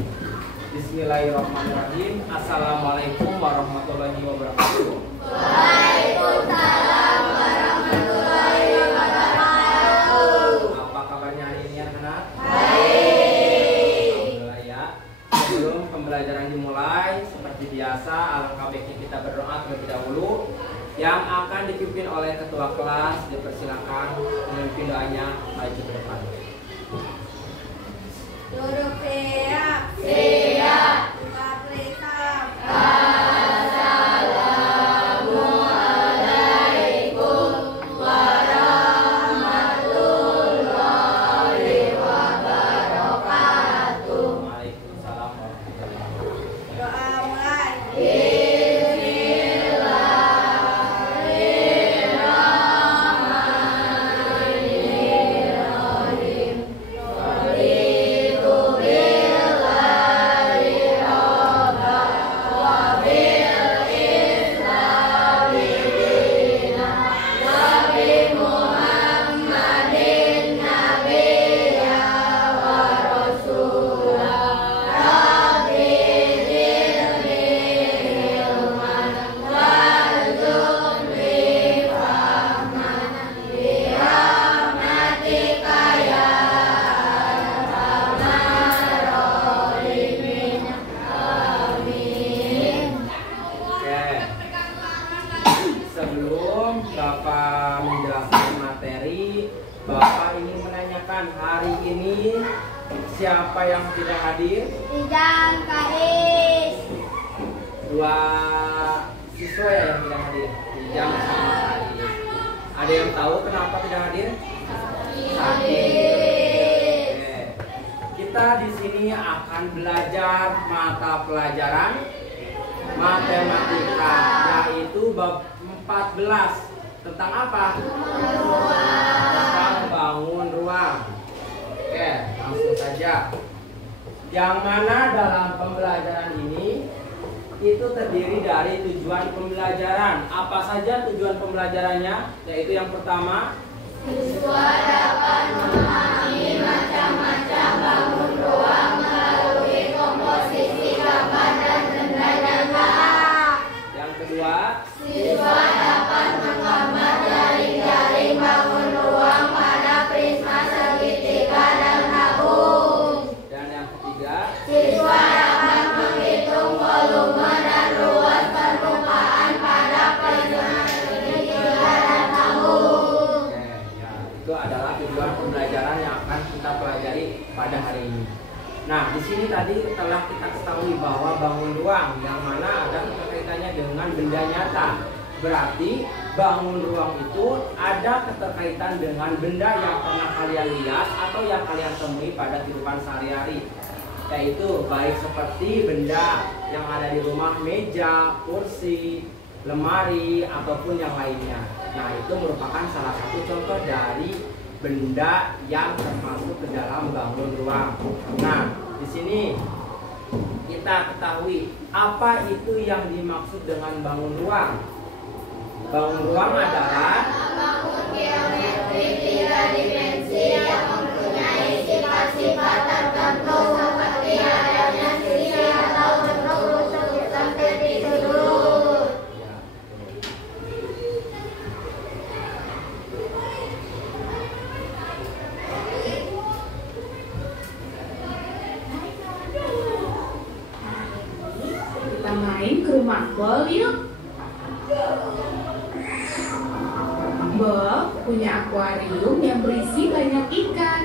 Bismillahirrahmanirrahim. Assalamualaikum warahmatullahi wabarakatuh. Waalaikumsalam warahmatullahi wabarakatuh. Apa kabarnya hari ini anak-anak? Baik. Alhamdulillah ya. Sebelum pembelajaran dimulai, seperti biasa alangkah baiknya kita berdoa terlebih dahulu. Yang akan dipimpin oleh ketua kelas dipersilakan memimpin doanya maju ke depan. Duduk siap. Siap. Buka periksa. Assalamualaikum warahmatullahi wabarakatuh. Waalaikumsalam warahmatullahi wabarakatuh. Doa mulai. Sebelum Bapak menjelaskan materi, Bapak ingin menanyakan hari ini siapa yang tidak hadir? Ijang Kais. Dua siswa ya yang tidak hadir. Ijang sama Kais. Ada yang tahu kenapa tidak hadir? Sakit. Oke. Kita di sini akan belajar mata pelajaran matematika, yaitu bab 14. Tentang apa? Tentang bangun ruang. Oke, langsung saja. Yang mana dalam pembelajaran ini itu terdiri dari tujuan pembelajaran. Apa saja tujuan pembelajarannya? Yaitu yang pertama, Siswa dapat memahami macam-macam bangun ruang melalui komposisi gambar dan benda nyata. yang kedua, Siswa dapat menggambar jaring-jaring bangun ruang pada prisma segitiga dan tabung. dan yang ketiga. Siswa dapat menghitung volume dan ruas permukaan pada prisma segitiga dan tabung. Oke, ya, itu adalah tujuan pembelajaran yang akan kita pelajari pada hari ini. Nah, di sini tadi telah kita ketahui bahwa bangun ruang yang mana ada keterkaitannya dengan benda nyata. Berarti bangun ruang itu ada keterkaitan dengan benda yang pernah kalian lihat atau yang kalian temui pada kehidupan sehari-hari. Yaitu baik seperti benda yang ada di rumah, meja, kursi, lemari, ataupun yang lainnya. Nah, itu merupakan salah satu contoh dari benda yang termasuk ke dalam bangun ruang. Nah, di sini kita ketahui apa itu yang dimaksud dengan bangun ruang. Bangun ruang adalah Bangun geometri tiga dimensi yang mempunyai sifat-sifat tertentu seperti adanya sisi atau bentuk seperti sudut. ya, Kita main ke rumah Bol yuk. Bol punya akuarium yang berisi banyak ikan.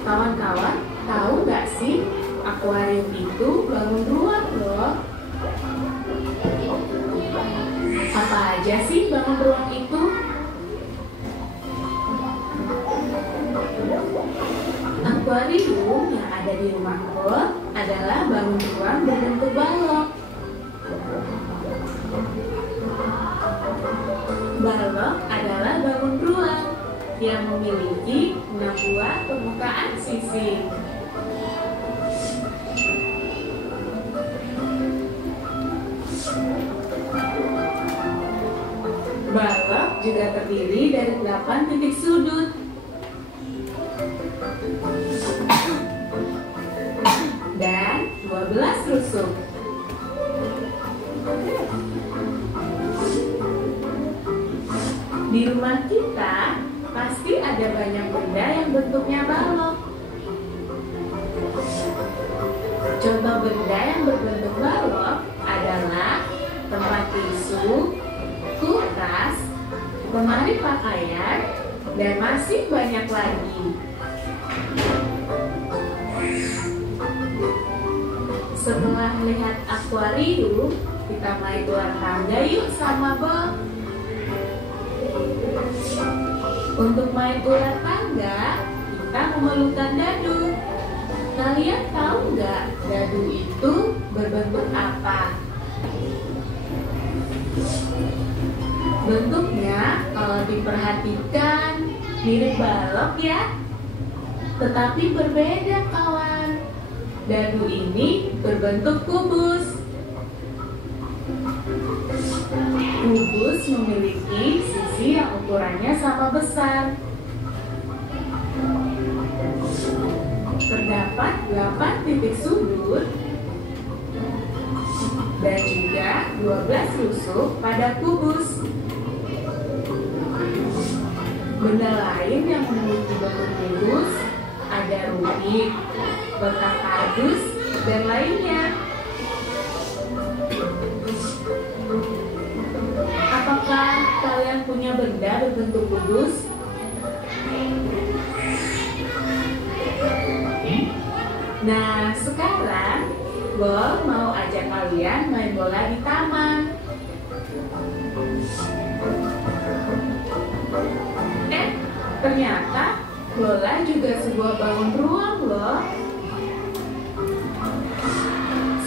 Kawan-kawan, tahu nggak sih akuarium itu bangun ruang loh? Apa aja sih bangun ruang itu? Akuarium yang ada di rumah Bol adalah bangun ruang berbentuk balok. Balok adalah bangun ruang yang memiliki 6 buah permukaan sisi. Balok juga terdiri dari 8 titik sudut. rumah kita pasti ada banyak benda yang bentuknya balok. Contoh benda yang berbentuk balok adalah tempat tisu, kulkas, lemari pakaian, dan masih banyak lagi. Setelah melihat akuarium, kita main ular tangga yuk sama Bob. Untuk main ular tangga, kita memerlukan dadu. Kalian tahu nggak dadu itu berbentuk apa? Bentuknya kalau diperhatikan mirip balok ya, tetapi berbeda kawan. Dadu ini berbentuk kubus. Kubus memiliki sisi yang ukurannya sama besar. Terdapat 8 titik sudut dan juga 12 tusuk pada kubus. Benda lain yang memiliki bentuk kubus ada rubik, kotak kardus, dan lainnya. Apakah kalian punya benda berbentuk kubus? Nah, sekarang Bol mau ajak kalian main bola di taman. Ternyata bola juga sebuah bangun ruang loh.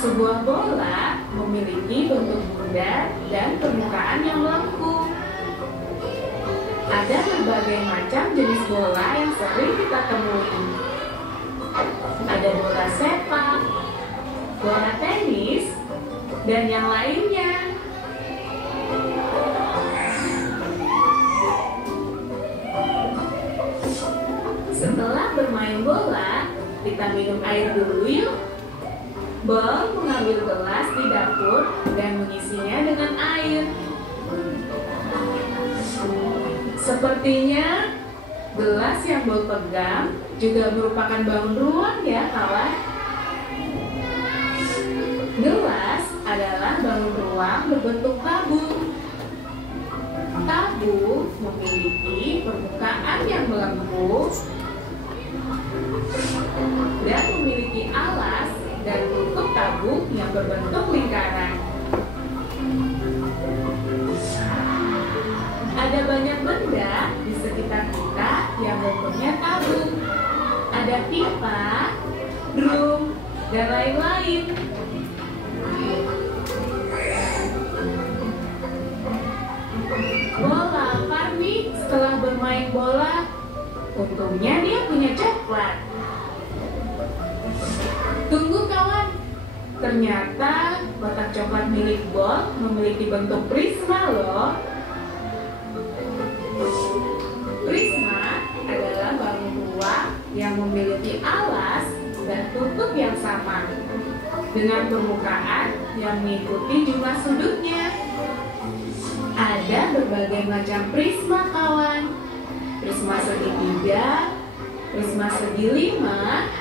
Sebuah bola memiliki bentuk bundar dan permukaan yang melengkung. Ada berbagai macam jenis bola yang sering kita temui. Ada bola sepak, bola tenis, dan yang lainnya. Setelah bermain bola, kita minum air dulu yuk. Bol mengambil gelas di dapur dan mengisinya dengan air. Sepertinya gelas yang Bol pegang juga merupakan bangun ruang ya kawan. Gelas adalah bangun ruang berbentuk tabung. Tabung memiliki permukaan yang melengkung dan memiliki alas dan tutup tabung yang berbentuk lingkaran. Ada banyak benda di sekitar kita yang bentuknya tabung. Ada pipa, drum, dan lain-lain. Bol lapar nih setelah bermain bola. Untungnya dia punya coklat. Tunggu kawan, ternyata kotak coklat milik Bol memiliki bentuk prisma loh. Prisma adalah bangun ruang yang memiliki alas dan tutup yang sama, dengan permukaan yang mengikuti jumlah sudutnya. Ada berbagai macam prisma kawan. Prisma segi 3, prisma segi 5,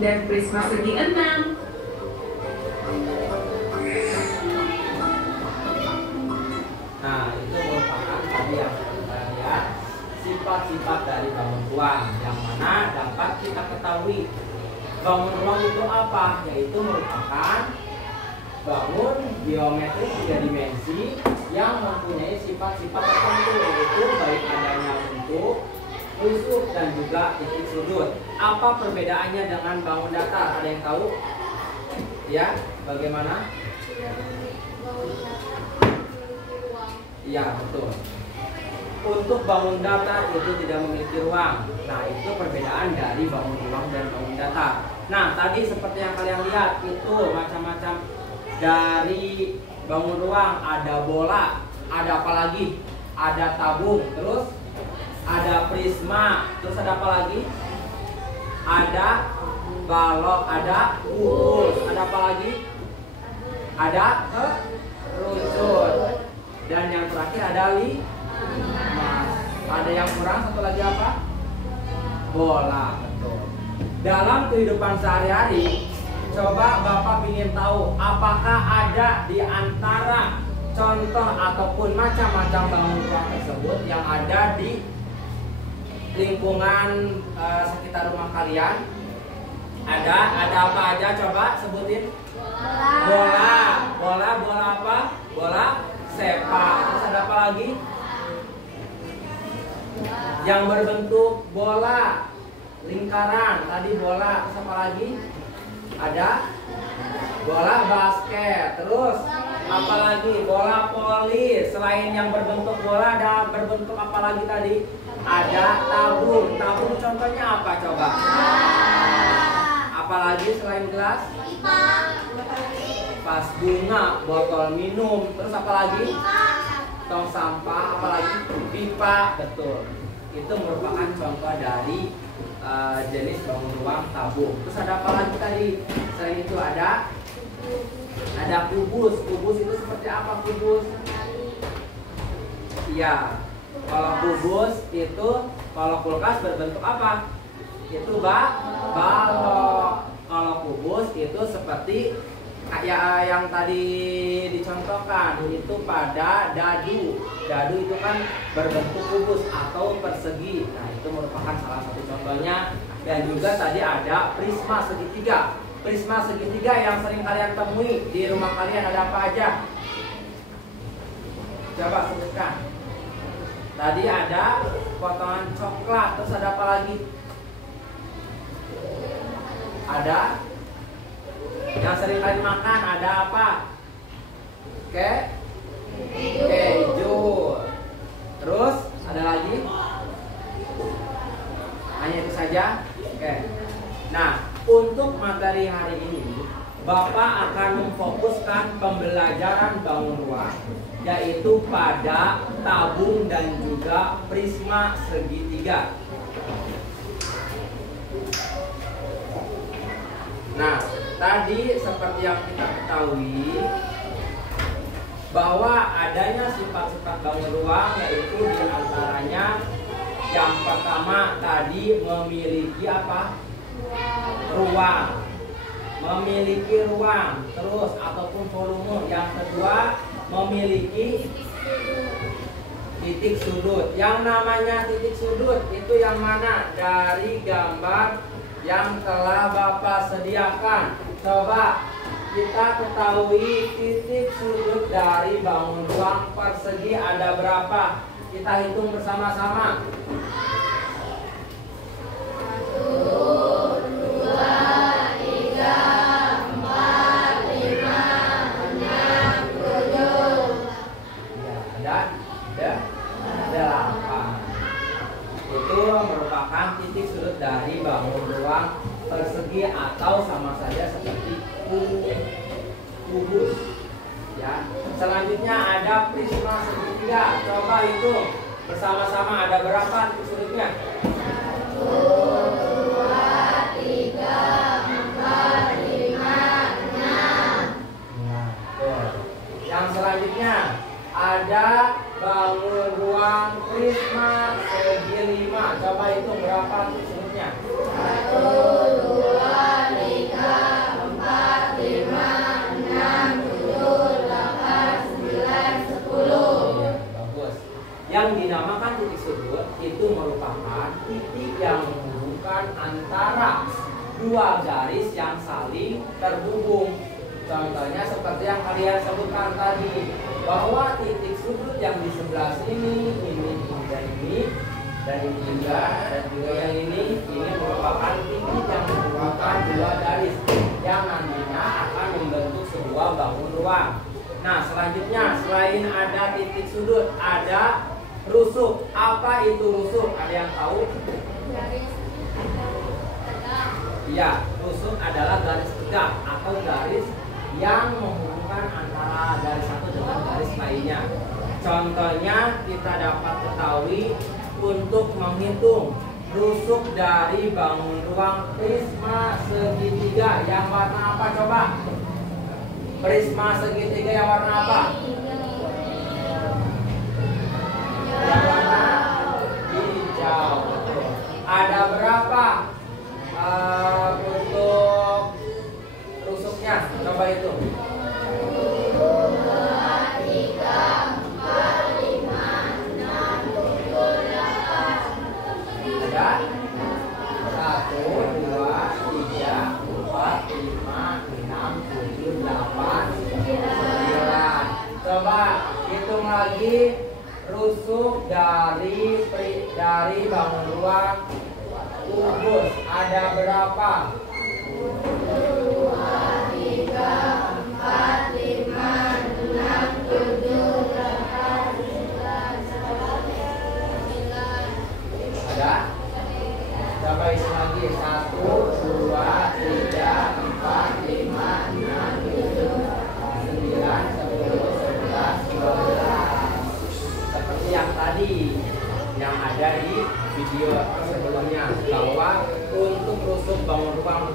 dan prisma segi 6. Nah, itu merupakan tadi yang kita lihat sifat-sifat dari bangun ruang yang mana dapat kita ketahui. Bangun ruang itu apa? Yaitu merupakan bangun geometri 3 dimensi yang mempunyai sifat-sifat tertentu, yaitu baik adanya bentuk, tusuk, dan juga titik sudut. Apa perbedaannya dengan bangun datar? Ada yang tahu? Ya, bagaimana? Iya, betul. Untuk bangun datar itu tidak memiliki ruang. Nah, itu perbedaan dari bangun ruang dan bangun datar. Nah, tadi seperti yang kalian lihat, itu macam-macam dari bangun ruang. Ada bola, ada apa lagi? Ada tabung, terus ada prisma, terus ada apa lagi? Ada balok, ada kubus, ada apa lagi? Ada kerucut, dan yang terakhir ada limas. Ada yang kurang, satu lagi apa? Bola, betul. Dalam kehidupan sehari-hari, coba Bapak ingin tahu apakah ada di antara contoh ataupun macam-macam bangun ruang tersebut yang ada di lingkungan sekitar rumah kalian? Ada apa aja? Coba sebutin. Bola apa? Bola sepak. Terus ada apa lagi? Yang berbentuk bola lingkaran. Tadi bola. Terus apa lagi? Ada bola basket. Terus apa lagi? Bola voli. Selain yang berbentuk bola, ada berbentuk apa lagi tadi? Ada tabung. Tabung contohnya apa coba? Apalagi selain gelas? Vas bunga, botol minum. Terus apa lagi? Tong sampah. Apalagi? Pipa. Betul. Itu merupakan contoh dari jenis bangun ruang tabung. Terus ada apa lagi tadi? Selain itu ada kubus. Kubus itu seperti apa kubus? Iya. Kalau kubus itu, kalau kulkas berbentuk apa? Itu balok. Kalau kubus itu seperti kayak yang tadi dicontohkan, itu pada dadu. Dadu itu kan berbentuk kubus atau persegi. Nah, itu merupakan salah satu contohnya. Dan juga tadi ada prisma segitiga. Prisma segitiga yang sering kalian temui di rumah kalian ada apa aja? Coba sebutkan. Tadi ada potongan coklat. Terus ada apa lagi? Ada yang sering kalian makan, ada apa? Keju. Terus ada lagi? Hanya itu saja. Oke. Nah, untuk materi hari ini Bapak akan memfokuskan pembelajaran bangun ruang, yaitu pada tabung dan juga prisma segitiga. Nah, tadi seperti yang kita ketahui bahwa adanya sifat-sifat bangun ruang, yaitu diantaranya yang pertama tadi memiliki apa? Ruang. Memiliki ruang terus ataupun volume. Yang kedua memiliki titik sudut. Yang namanya titik sudut itu yang mana? Dari gambar yang telah Bapak sediakan. Coba kita ketahui titik sudut dari bangun ruang persegi ada berapa? Kita hitung bersama-sama. 1, 2, 3, 4, 5, 6, 7. Ya, ada 8. Itu merupakan titik sudut dari bangun ruang persegi atau sama saja seperti kubus. Ya. Selanjutnya ada prisma segitiga. Coba hitung bersama-sama ada berapa titik sudutnya? 1, 2, 3, 4, 5, 6. Yang selanjutnya ada bangun ruang prisma segi 5. Coba hitung berapa titik sudutnya? 1, 2, 3, 4, 5, 6, 7, 8, 9, 10. Bagus. Yang dinamakan titik sudut itu merupakan titik yang menghubungkan antara dua garis yang saling terhubung. Contohnya seperti yang kalian sebutkan tadi, bahwa titik sudut yang di sebelah sini, ini dan ini juga, dan juga yang ini merupakan titik yang menghubungkan dua garis yang nantinya akan membentuk sebuah bangun ruang. Nah, selanjutnya selain ada titik sudut, ada rusuk. Apa itu rusuk? Ada yang tahu? Iya, rusuk adalah garis tegak atau garis yang menghubungkan antara garis satu dengan garis lainnya. Contohnya kita dapat ketahui untuk menghitung rusuk dari bangun ruang prisma segitiga yang warna apa coba? Prisma segitiga yang warna apa? Yang warna Untuk rusuknya coba hitung. 1, 2, 3, 4, 5, 6, 7, 8. Ada? 1, 2, 3, 4, 5, 6, 7, 8, 9. Coba hitung lagi rusuk dari bangun ruang kubus. Ada berapa? 2, 3, 4, 5, 6, 7, 8, 9. Ada? Coba hitung lagi. 1, 2, 3, 4, 5, 6, 7, 9, 10, 11, 12. Seperti yang tadi yang ada di video sebelumnya, bahwa untuk rusuk bangun ruang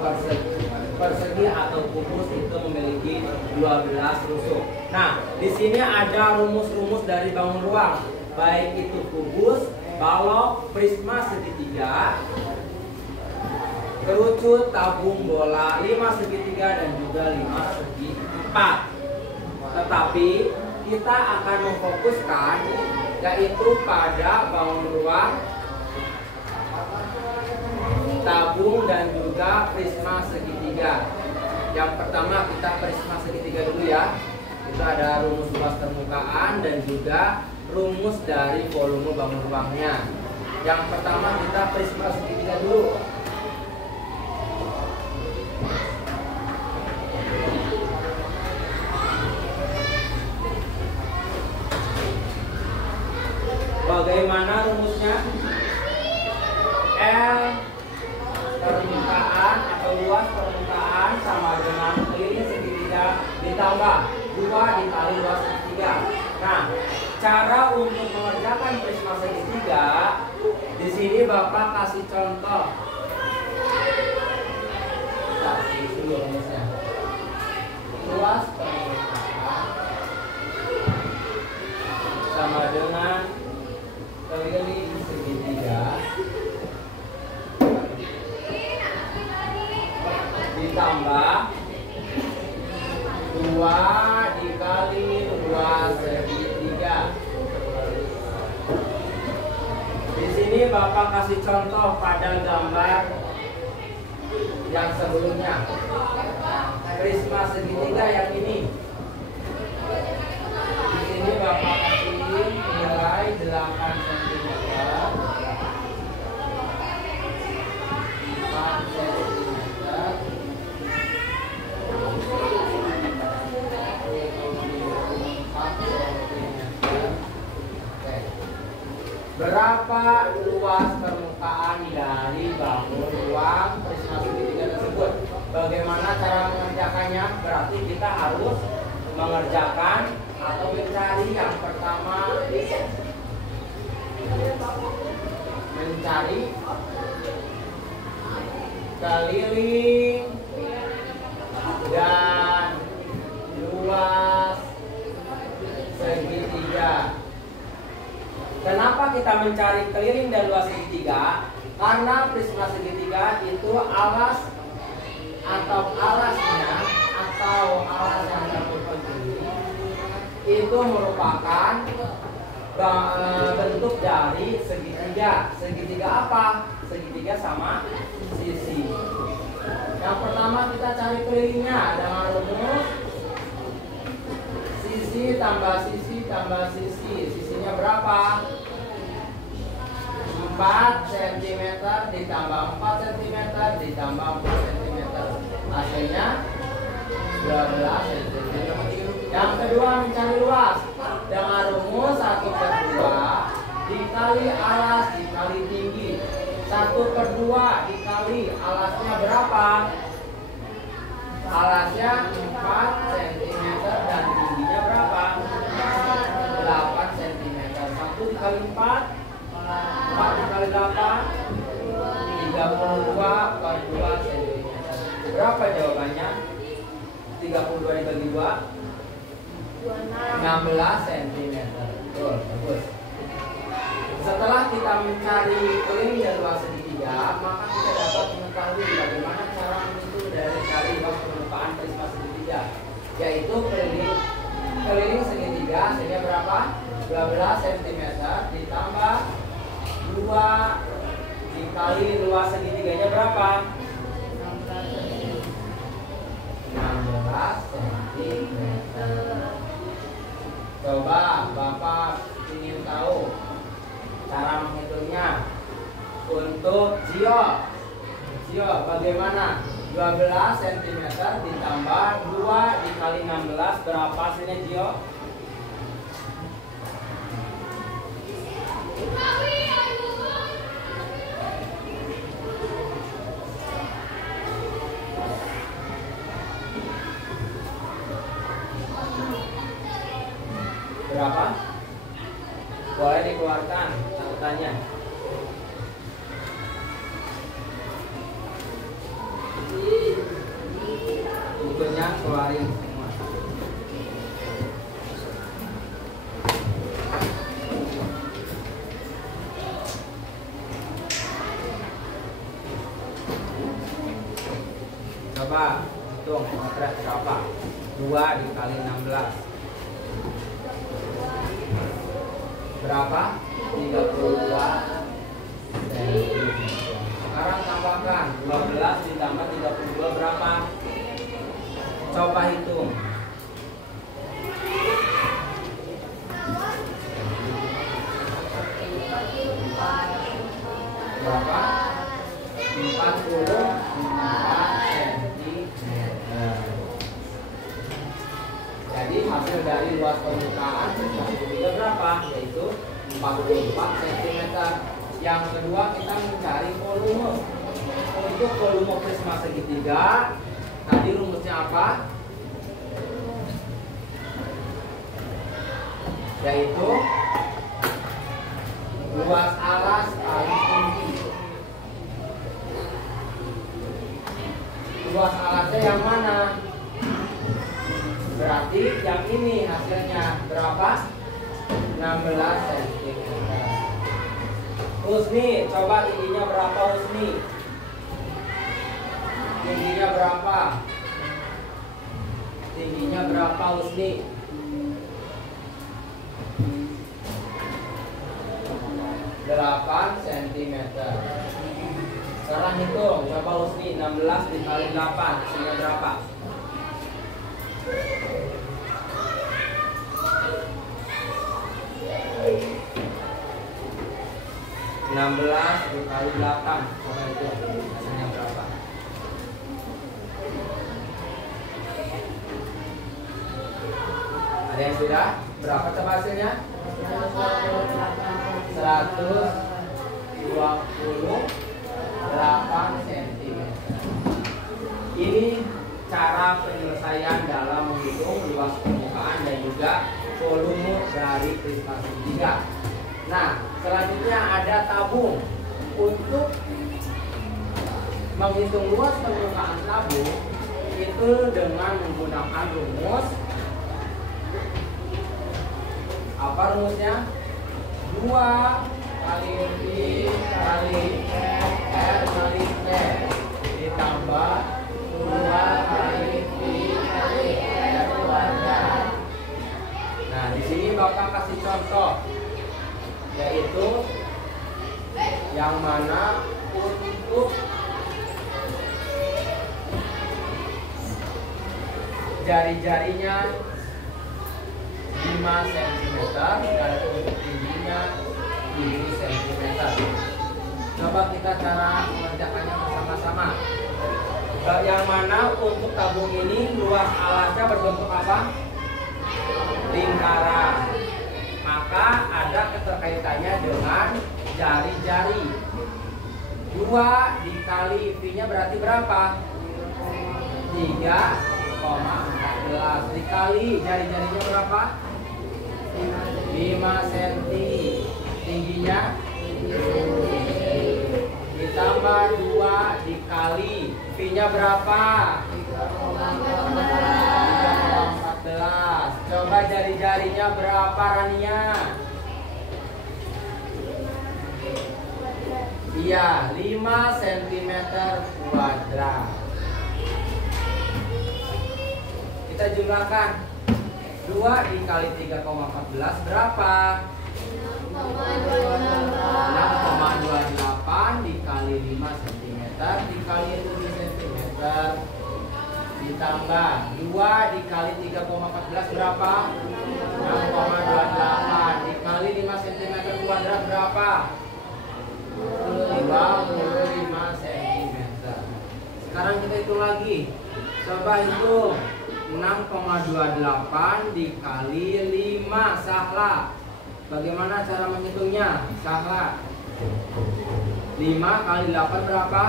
persegi atau kubus itu memiliki 12 rusuk. Nah, di sini ada rumus-rumus dari bangun ruang, baik itu kubus, balok, prisma segitiga, kerucut, tabung, bola, 5 segitiga dan juga 5 segi 4. Tetapi kita akan memfokuskan yaitu pada bangun ruang, tabung dan juga prisma segitiga. Yang pertama kita prisma segitiga dulu ya. Itu ada rumus luas permukaan dan juga rumus dari volume bangun ruangnya. Yang pertama kita prisma segitiga dulu. Bagaimana rumusnya? L permukaan atau luas permukaan sama dengan keliling segitiga ditambah 2 dikali luas segitiga. Nah, cara untuk mengerjakan prisma segitiga di sini Bapak kasih contoh. Kasih dulu rumusnya. Luas permukaan sama dengan keliling segitiga ditambah 2 dikali luas segitiga. Di sini Bapak kasih contoh pada gambar yang sebelumnya. Prisma segitiga yang ini. Di sini Bapak kasih nilai 8 cm, 4 cm. Berapa luas permukaan dari bangun ruang prisma segitiga tersebut? Bagaimana cara mengerjakannya? Berarti kita harus mengerjakan atau mencari yang pertama, mencari keliling dan luas segitiga. Kenapa kita mencari keliling dan luas segitiga? Karena prisma segitiga itu alas atau alasnya atau alas yang tertutup itu merupakan bentuk dari segitiga. Segitiga apa? Segitiga sama sisi. Yang pertama kita cari kelilingnya dengan rumus sisi tambah sisi tambah sisi. Sisinya berapa? 4 cm ditambah 4 cm ditambah 4 cm. Hasilnya 12 cm. Yang kedua mencari luas dengan rumus 1/2 dikali alas dikali tinggi. 1/2 dikali alasnya berapa? Alasnya 4 cm dan tingginya berapa? 8 cm. 1 dikali 4, 4 dikali 8, 32/2 cm. Berapa jawabannya? 32 dibagi 2, 16 cm. Betul, bagus. Setelah kita mencari keliling dan luas segitiga, ada, maka kita dapat mengetahui bagaimana cara menghitung dari luas permukaan prisma segitiga, yaitu keliling segitiga hasilnya berapa? 12 cm ditambah 2 dikali luas segitiganya berapa? 16 cm. Coba Bapak ingin tahu cara menghitungnya. Untuk Gio bagaimana? 12 cm ditambah 2 dikali 16 berapa hasilnya Gio? Berapa? Boleh dikeluarkan catatannya. Bukunya keluarin semua. Coba hitung motret berapa? 2 dikali 16 berapa? 32 cm. Sekarang tambahkan 12 ditambah 32 berapa? Coba hitung. Berapa? 44 cm. Jadi hasil dari luas permukaan segitiga berapa? Yaitu 44 cm. Yang kedua kita mencari volume. Untuk volume prisma segitiga tadi rumusnya apa? Yaitu luas alas kali tinggi. Luas alasnya yang mana? Berarti yang ini hasilnya berapa? 16 cm. Husni, coba tingginya berapa Husni? Tingginya berapa? Tingginya berapa Husni? 8 cm. Sekarang hitung, coba Husni 16 dikali 8 hasilnya berapa? 16 dikali 8 coba itu hasilnya berapa? Ada yang sudah? Berapa coba hasilnya? 128 cm. Ini cara penyelesaian dalam menghitung luas permukaan dan juga volume dari prisma segitiga. Nah, selanjutnya ada tabung. Untuk menghitung luas permukaan tabung itu dengan menggunakan rumus. Apa rumusnya? 2 kali V kali R kali T ditambah 2 kali V kali R kuadrat. Nah, di sini Bapak kasih contoh, yaitu yang mana untuk jari-jarinya 5 cm dan untuk tingginya 7 cm. Coba kita cara mengerjakannya bersama-sama. Yang mana untuk tabung ini luas alasnya berbentuk apa? Lingkaran. Maka ada keterkaitannya dengan jari-jari. 2 dikali V-nya berarti berapa? 3,14 dikali jari-jarinya berapa? 5 cm. Tingginya ditambah 2 dikali V-nya berapa? 3,14. Coba jari-jarinya berapa Rania? 5 Iya, 5 cm kuadrat. Kita jumlahkan. 2 dikali 3,14 berapa? 6,28 dikali 5 cm dikali 7 cm ditambah 2 dikali 3,14 berapa? 6,28 dikali 5 cm kuadrat berapa? 25 cm. Sekarang kita hitung lagi. Coba hitung 6,28 dikali 5. Sahla. Bagaimana cara menghitungnya? Sahla. 5 kali 8 berapa?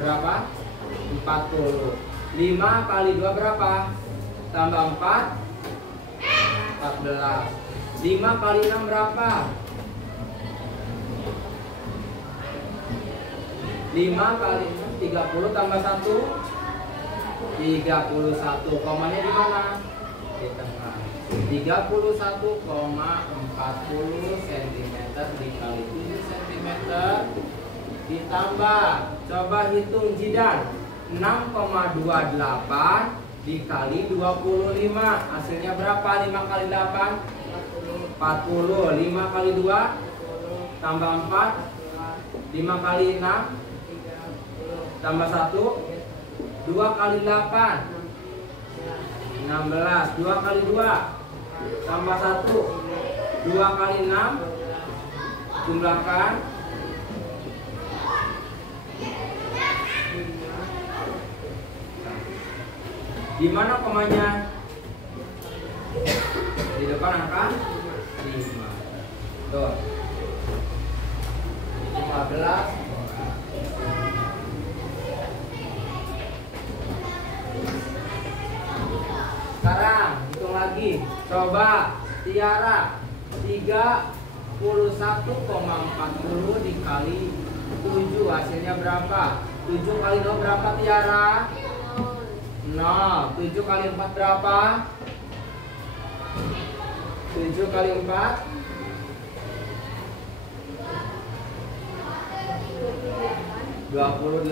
Berapa? 40. 5 kali 2 berapa? Tambah 4 14. 5 kali 6 berapa? 5 kali 6 30 tambah 1 31. Komanya di mana? Di tengah. 31,40 cm dikali 7 cm ditambah, coba hitung Jidan, 6,28 dikali 25 hasilnya berapa? 5 kali 8 40. 5 kali 2 tambah 4 5 kali 6 tambah 1 2 kali 8 16. 2 kali 2 tambah 1 2 kali 6 jumlahkan di mana komanya? Di depan angka 5. Tuh. 15. Sekarang hitung lagi. Coba Tiara 31,40 dikali 7 hasilnya berapa? 7 kali 0 berapa Tiara? 0. 7 kali 4 berapa? 7 kali 4 28.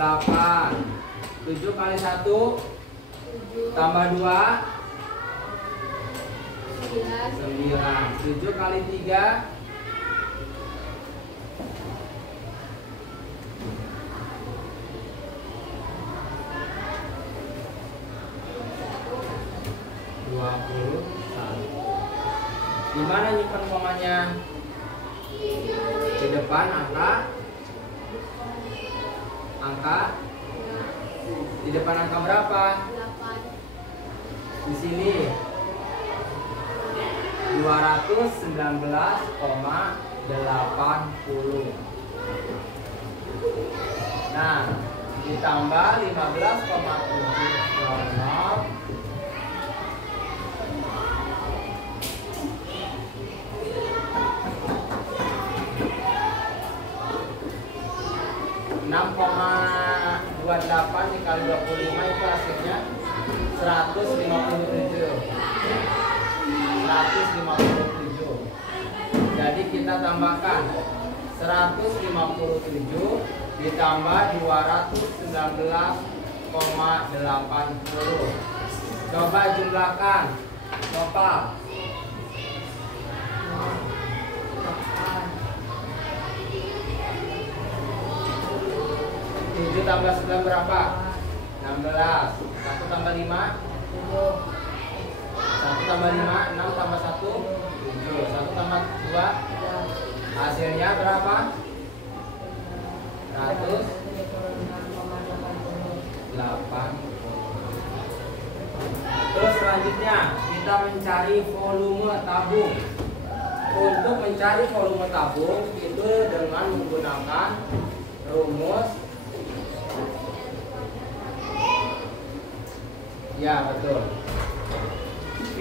7 kali 1 tambah 2 9. 7 kali 3 21. Di mana nyimpan komanya? Di depan angka di depan angka berapa? Di sini 219,80. Nah, ditambah 15,700 6,28 dikali 25 itu hasilnya 157. Jadi kita tambahkan 157 ditambah 219,80. Coba jumlahkan total. 7 tambah 9 berapa? 16. 1 tambah 5 1 tambah 5 6 tambah 1 7. 1 tambah 2 hasilnya berapa? 108. Terus selanjutnya kita mencari volume tabung. Untuk mencari volume tabung itu dengan menggunakan rumus. Ya betul. V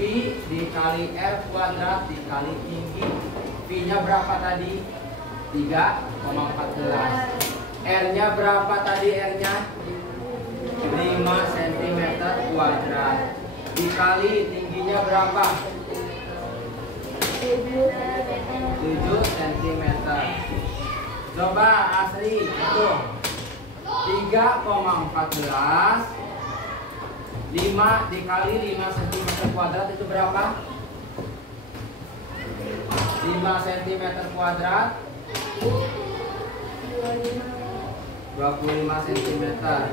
dikali R kuadrat dikali tinggi. V-nya berapa tadi? 3,14. R-nya berapa tadi? R-nya 5 cm kuadrat. Dikali tingginya berapa? 7 7 cm. Coba Asri, hitung. 3,14 5 dikali 5 cm kuadrat itu berapa? 5 cm kuadrat 25 cm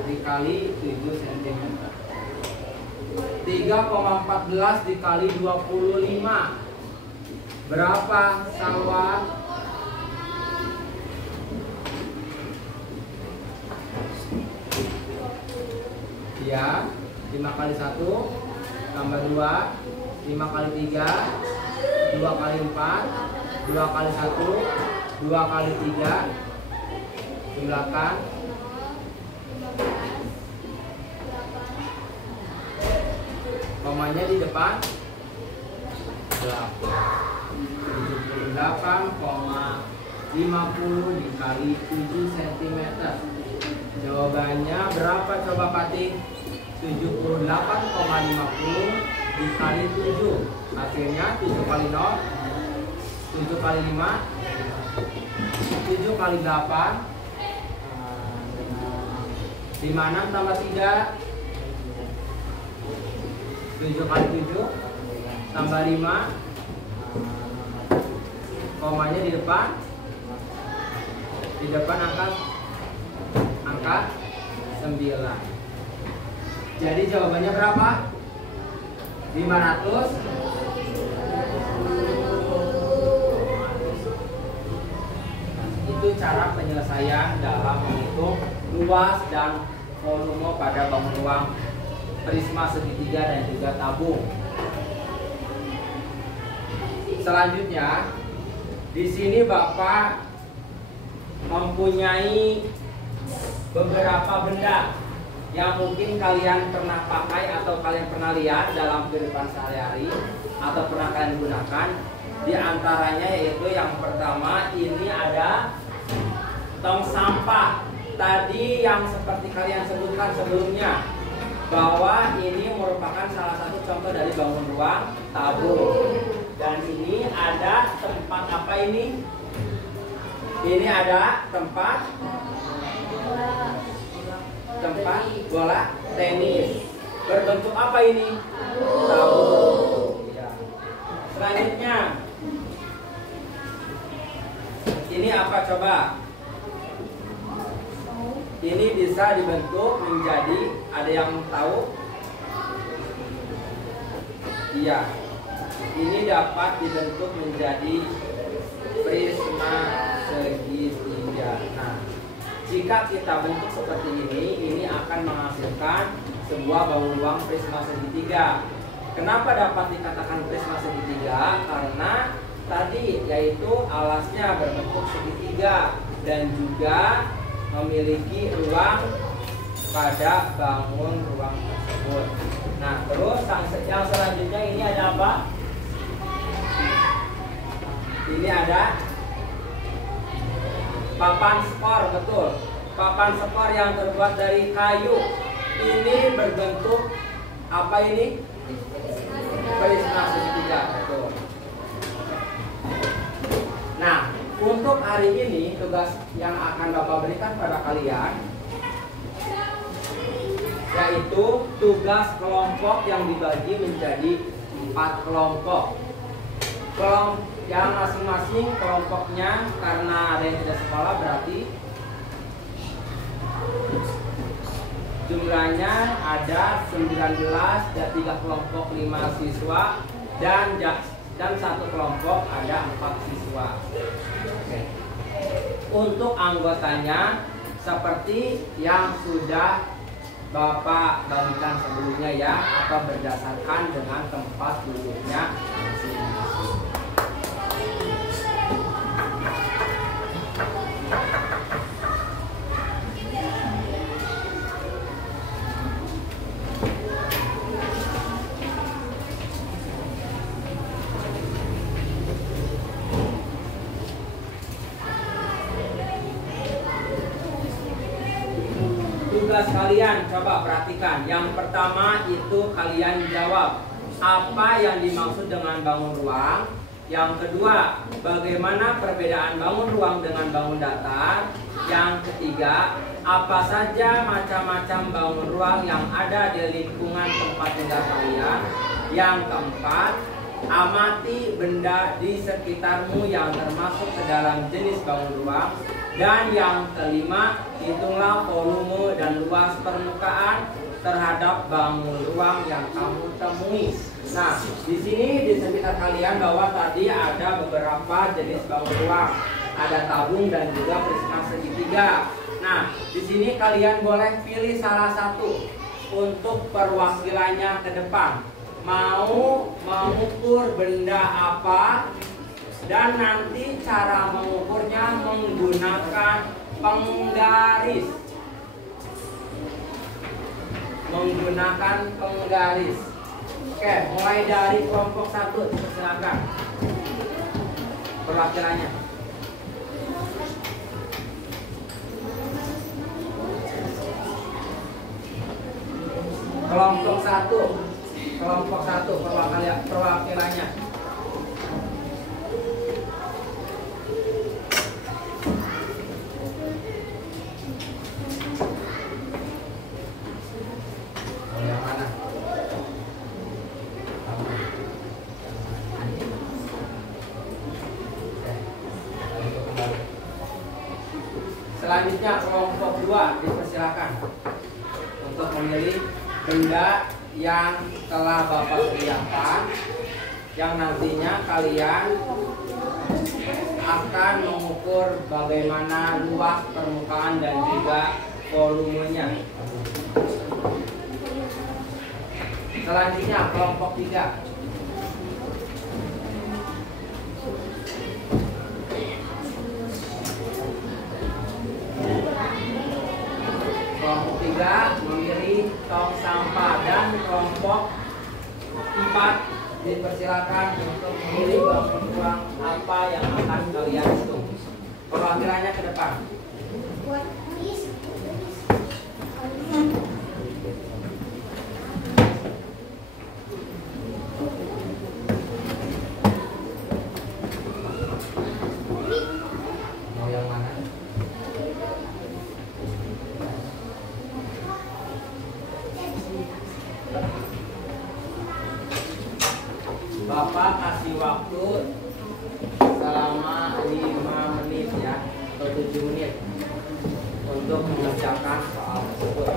dikali 7 cm. 3,14 dikali 25 berapa, Salwa? Ya, 5 kali 1 tambah 2, 5 kali 3, 2 kali 4, 2 kali 1, 2 kali 3, jumlahkan. Komanya di depan 78,50 dikali 7 cm. Jawabannya berapa coba Fatih? 78,50 dikali 7. Hasilnya 7 kali 0, 7 kali 5, 7 kali 8, 56 tambah 3, 7 kali 7 tambah 5, komanya di depan angka 9. Jadi jawabannya berapa? 500. Itu cara penyelesaian dalam menghitung luas dan volume pada bangun ruang prisma segitiga dan juga tabung. Selanjutnya, di sini Bapak mempunyai beberapa benda yang mungkin kalian pernah pakai atau kalian pernah lihat dalam kehidupan sehari-hari atau pernah kalian gunakan. Di antaranya yaitu yang pertama ini ada tong sampah. Tadi yang seperti kalian sebutkan sebelumnya bahwa ini merupakan salah satu contoh dari bangun ruang tabung. Dan ini ada tempat apa ini? Ini ada tempat bola tenis. Berbentuk apa ini? Tabung. Ya. Selanjutnya, ini apa coba? Ini bisa dibentuk menjadi, ada yang tahu? Iya. Ini dapat dibentuk menjadi prisma segitiga. Nah, jika kita bentuk seperti ini akan menghasilkan sebuah bangun ruang prisma segitiga. Kenapa dapat dikatakan prisma segitiga? Karena tadi yaitu alasnya berbentuk segitiga dan juga memiliki ruang pada bangun ruang tersebut. Nah, terus yang selanjutnya ini ada apa? Ini ada papan skor, betul. Papan skor yang terbuat dari kayu. Ini berbentuk apa ini? Prisma segitiga, betul. Nah, untuk hari ini tugas yang akan Bapak berikan pada kalian yaitu tugas kelompok yang dibagi menjadi 4 kelompok. Yang masing-masing kelompoknya, karena ada yang tidak sekolah berarti jumlahnya ada 19 dan 3 kelompok 5 siswa dan 1 kelompok ada 4 siswa. Oke. Untuk anggotanya seperti yang sudah Bapak bagikan sebelumnya ya, atau berdasarkan dengan tempat duduknya masing-masing. Tugas kalian coba perhatikan. Yang pertama itu kalian jawab apa yang dimaksud dengan bangun ruang. Yang kedua, bagaimana perbedaan bangun ruang dengan bangun datar. Yang ketiga, apa saja macam-macam bangun ruang yang ada di lingkungan tempat tinggal kalian. Yang keempat, amati benda di sekitarmu yang termasuk ke dalam jenis bangun ruang. Dan yang kelima, hitunglah volume dan luas permukaan terhadap bangun ruang yang kamu temui. Nah, di sini di sekitar kalian bahwa tadi ada beberapa jenis bangun ruang. Ada tabung dan juga prisma segitiga. Nah, di sini kalian boleh pilih salah satu untuk perwakilannya ke depan. Mau mengukur benda apa, dan nanti cara mengukurnya menggunakan penggaris. Menggunakan penggaris. Oke, mulai dari kelompok 1, silakan. Perwakilannya. Kelompok 1 perwakilannya. Yang mana? Selanjutnya kelompok 2 dipersilakan untuk memilih benda yang telah Bapak sediakan, yang nantinya kalian akan mengukur bagaimana luas permukaan dan juga volumenya. Selanjutnya kelompok 3. Kelompok 3 memilih tong sampah, dan kelompok 4 dipersilakan untuk memilih bangun ruang apa yang akan kalian hitung. Perwakilannya ke depan. Mau yang mana? Bapak kasih waktu selama 5 menit ya, atau 7 menit untuk mengerjakan soal tersebut.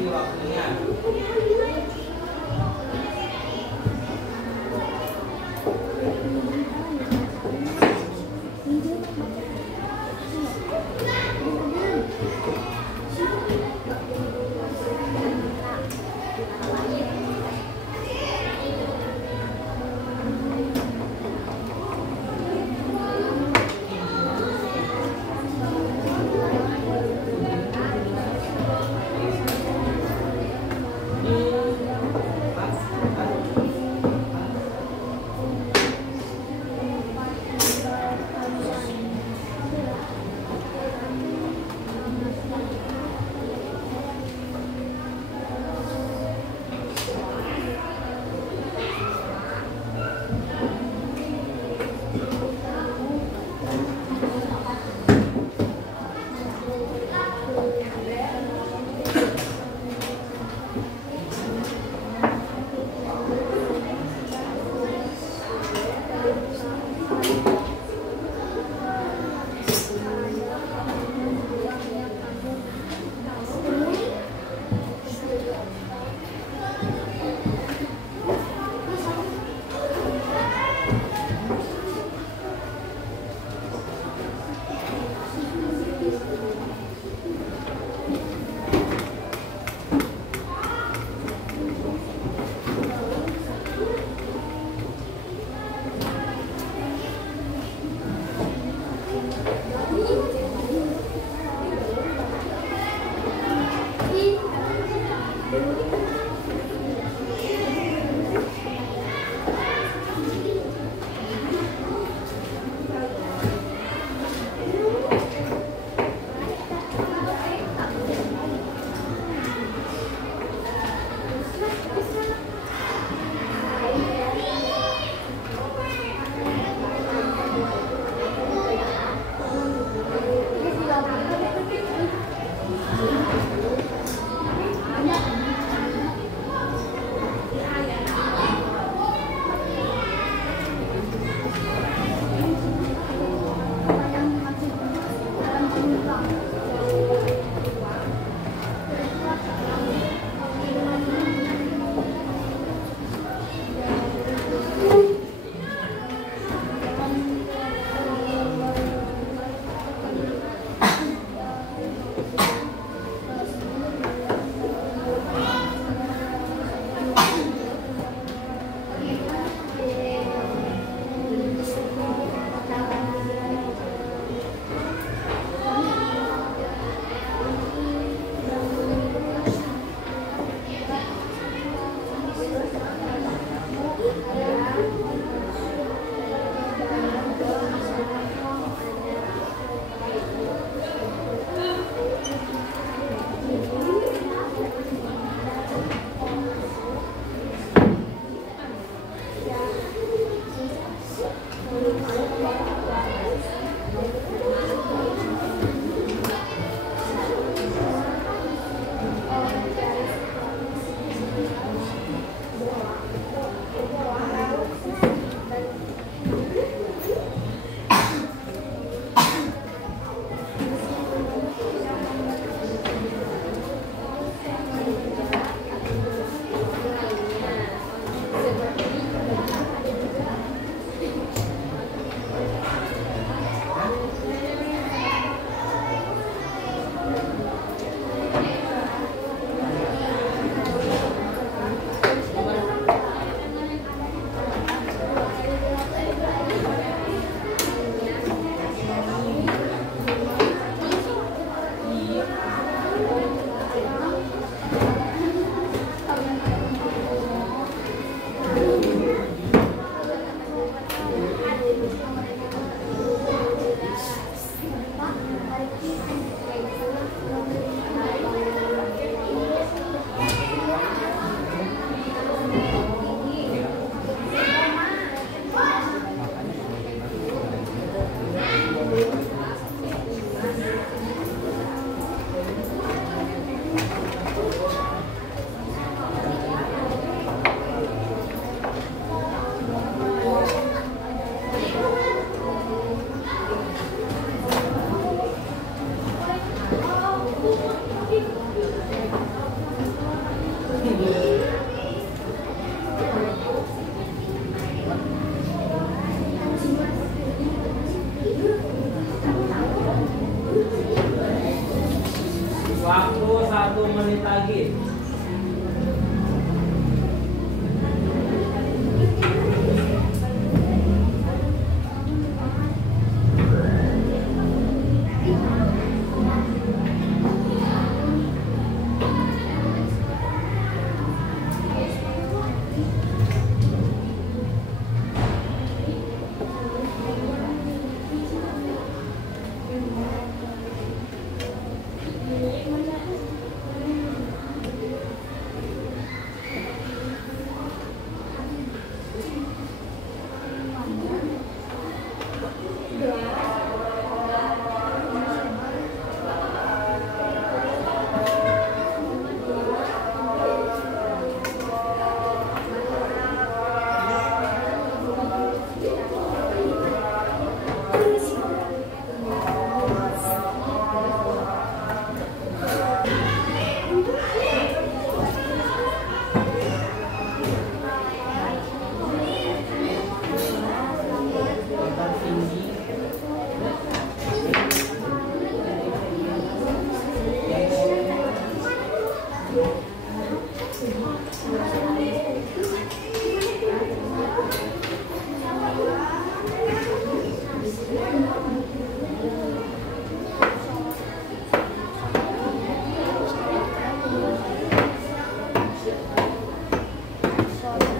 lagi waktunya. Waktu 1 menit lagi.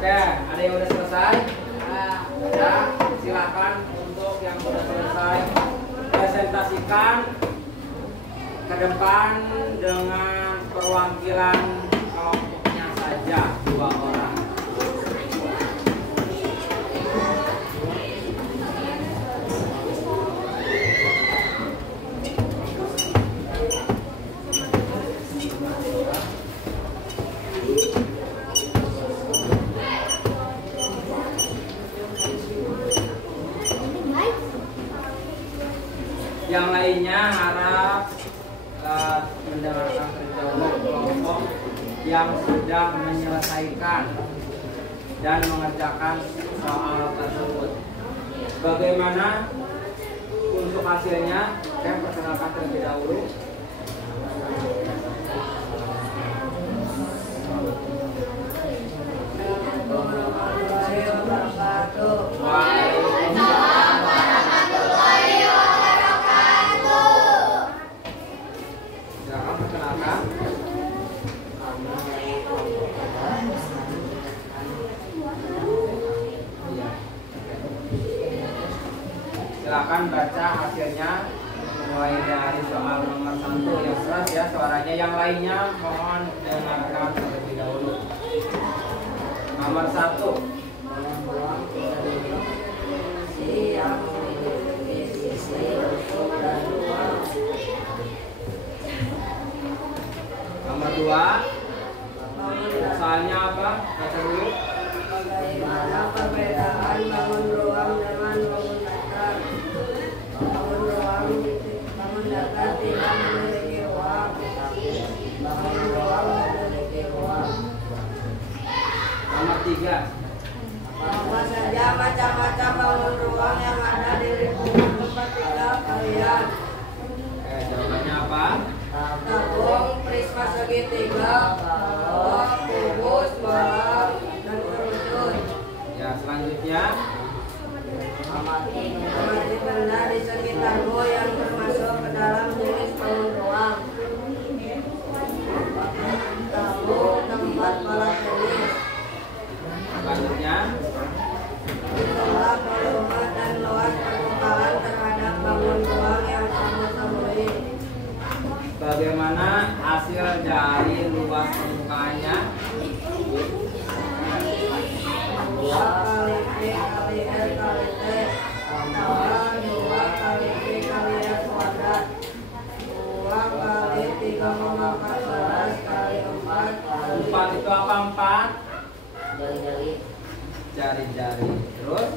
Oke, ada yang udah selesai? Ya, silakan untuk yang udah selesai presentasikan ke depan dengan perwakilan kelompoknya saja 2 orang. Yang lainnya harap mendengarkan terlebih dahulu kelompok yang sudah menyelesaikan dan mengerjakan soal tersebut. Bagaimana untuk hasilnya? Saya perkenalkan terlebih dahulu. Silakan perkenalkan. Silakan baca hasilnya mulai dari soal nomor 1 yang keras ya suaranya. Yang lainnya mohon dengarkan terlebih dahulu. Nomor 1. Nomor 2. Soalnya apa? Baca dulu. Bagaimana perbedaan bangun ruang dengan bangun datar? Bangun ruang, bangun datar tidak memiliki ruang. Bangun ruang memiliki ruang. Nomor 3. Apa saja macam-macam bangun ruang yang ada di lingkungan tempat tinggal kalian? Jawabannya apa? Tabung, prisma segitiga, balok, kubus, bola, dan kerucut. Ya, selanjutnya Amati benda di sekitarmu yang termasuk ke dalam jenis bangun ruang. Tabung, tempat bola tenis. selanjutnya Tolak volume dan luas permukaan terhadap bangun ruang yang kamu temui. bagaimana hasil dari luas permukaannya? 2 kali P kali R kali T tambah 2 kali P kali R kuadrat 2 kali 3,14 kali 4 kali 4 itu apa 4? jari-jari Jari-jari. Terus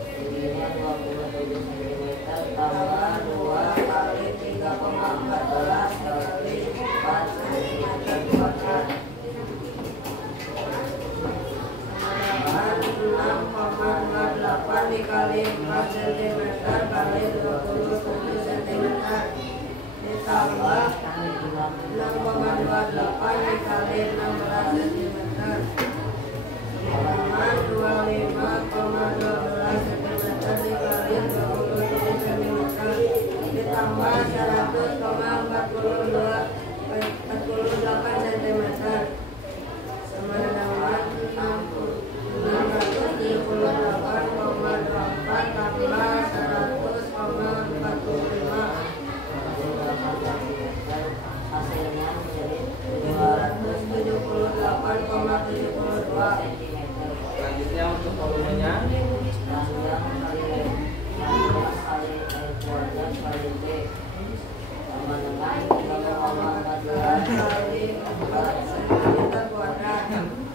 tingginya 27 cm tambah 2 kali 3,14 kali 4 cm kuadrat 6,28 dikali 4 cm kali 27 cm ditambah 2 6,28 dikali 16 cm sama 25,12 cm dikali 27 cm ditambah 100,48 cm sama dengan 678,24 tambah 100,45 hasilnya menjadi 278,72. Selanjutnya untuk volumenya panjang kali 16 kali L kuadrat kali T sama dengan 3,14 kali 4 cm kuadrat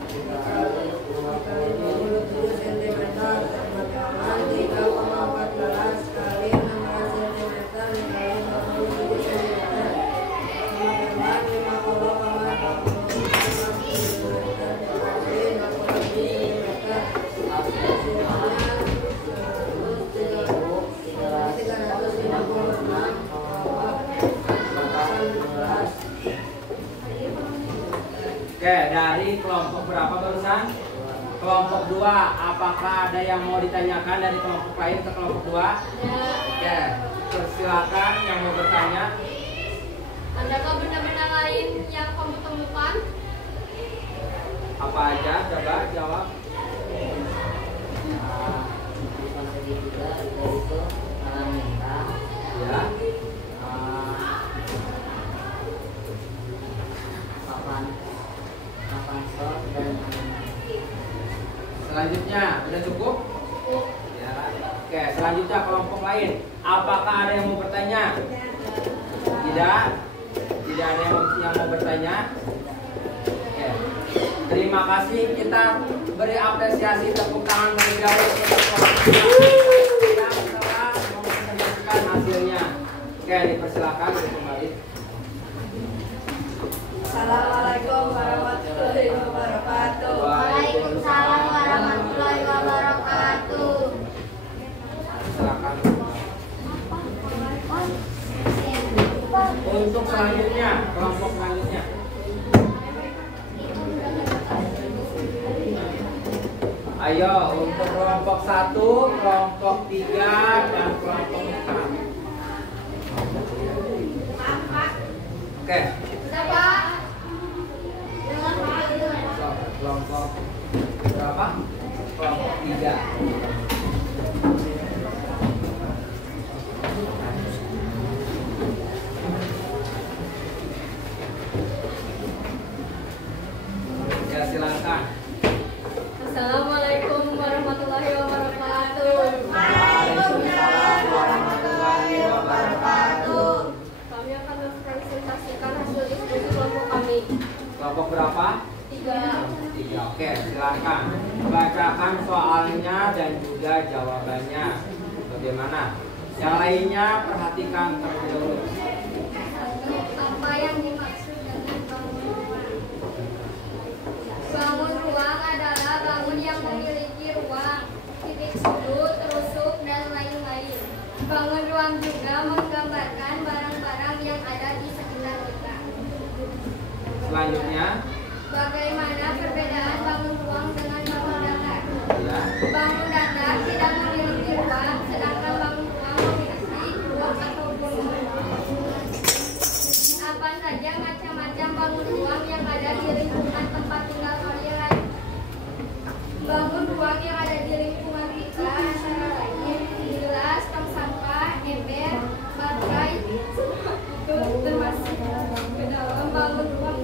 dikali 27 cm sama dengan 3,14 kali 16 cm dikali 27 cm sama dengan 50,86. Oke, dari kelompok berapa barusan? Kelompok 2. Apakah ada yang mau ditanyakan dari kelompok lain ke kelompok 2? Oke, persilakan yang mau bertanya. Adakah benda-benda lain yang kamu temukan? Apa aja? Coba jawab. bukan segitiga itu tangan bintang Ya. papan sol dan Selanjutnya, udah cukup? Ya. Oke, selanjutnya kelompok lain. Apakah ada yang mau bertanya? Tidak? Tidak ada yang mau bertanya? Oke. Terima kasih, kita beri apresiasi tepuk tangan terlebih dahulu untuk kelompok yang telah mempresentasikan hasilnya. Oke, dipersilakan kembali. Assalamualaikum warahmatullahi wabarakatuh. Waalaikumsalam warahmatullahi wabarakatuh. Silakan. Untuk selanjutnya, kelompok selanjutnya. Ayo, untuk kelompok 1, kelompok 3, dan kelompok 4. Oke, kelompok berapa? Kelompok 3. Ya, silakan. Assalamualaikum warahmatullahi wabarakatuh. Waalaikumsalam warahmatullahi wabarakatuh. Kami akan mempresentasikan hasil diskusi kelompok kami. Kelompok berapa? 3. 3. Oke, silakan. Bacakan soalnya dan juga jawabannya. Bagaimana? Yang lainnya perhatikan terlebih dahulu. Apa yang dimaksud dengan bangun ruang? Bangun ruang adalah bangun yang memiliki ruang, titik sudut, rusuk, dan lain-lain. Bangun ruang juga menggambarkan barang-barang yang ada di sekitar kita. Selanjutnya, Bagaimana perbedaan bangun ruang dengan bangun datar? ya. Bangun datar tidak memiliki ruang, sedangkan bangun ruang memiliki ruang atau ruang. Apa saja macam-macam bangun ruang yang ada di lingkungan tempat tinggal kalian? Bangun ruang yang ada di lingkungan kita antara lain gelas, tong sampah, ember, baterai, itu termasuk ke dalam bangun ruang.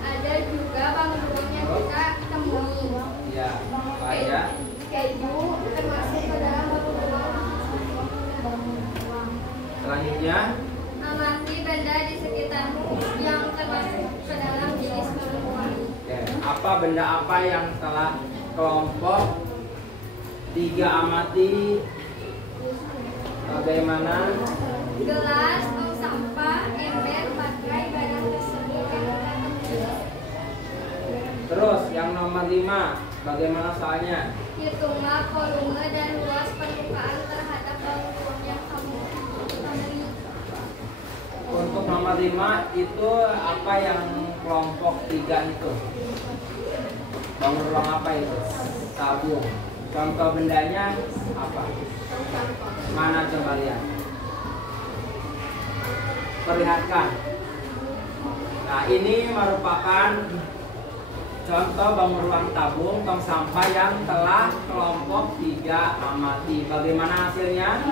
Ada juga bangun ruang yang kita temui. Ya, apa aja? Keju termasuk ke dalam bangun ruang. Selanjutnya, Amati benda di sekitarmu yang termasuk ke dalam jenis bangun ruang. oke, apa benda apa yang telah kelompok 3 amati? Bagaimana? Gelas, tong sampah, ember, baterai, barang tersebut yang kita temui. Terus yang nomor 5, bagaimana soalnya? Hitunglah volume dan luas permukaan terhadap bangun ruang yang kamu temui. untuk nomor 5 itu apa yang kelompok 3 itu? Bangun ruang apa itu? Tabung. Contoh bendanya apa? Mana coba lihat? Perlihatkan. Nah, ini merupakan contoh bangun ruang tabung tong sampah yang telah kelompok 3 amati. Bagaimana hasilnya?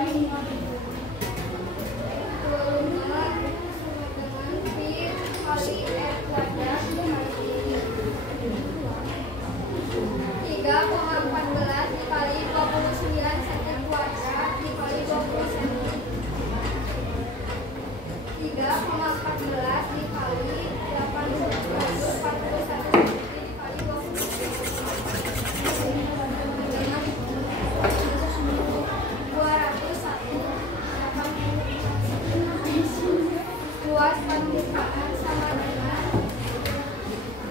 Luas permukaan sama dengan